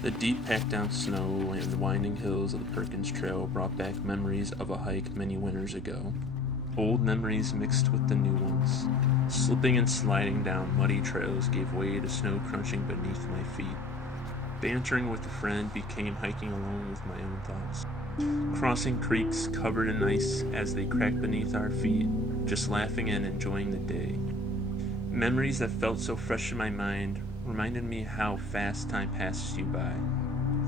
The deep packed down snow and the winding hills of the Perkins Trail brought back memories of a hike many winters ago. Old memories mixed with the new ones. Slipping and sliding down muddy trails gave way to snow crunching beneath my feet. Bantering with a friend became hiking alone with my own thoughts. Crossing creeks covered in ice as they cracked beneath our feet, just laughing and enjoying the day. Memories that felt so fresh in my mind reminded me how fast time passes you by.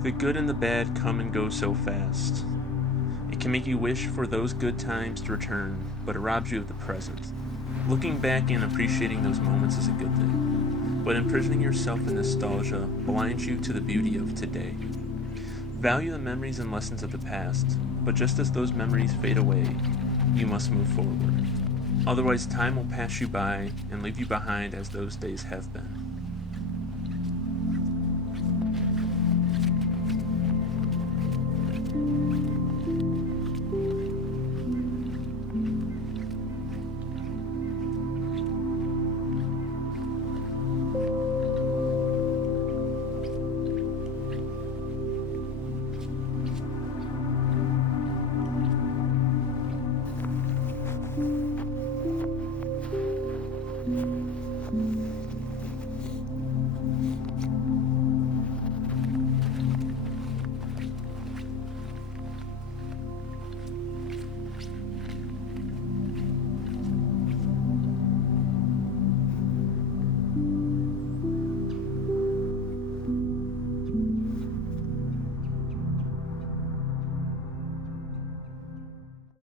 The good and the bad come and go so fast. It can make you wish for those good times to return, but it robs you of the present. Looking back and appreciating those moments is a good thing, but imprisoning yourself in nostalgia blinds you to the beauty of today. Value the memories and lessons of the past, but just as those memories fade away, you must move forward. Otherwise, time will pass you by and leave you behind as those days have been.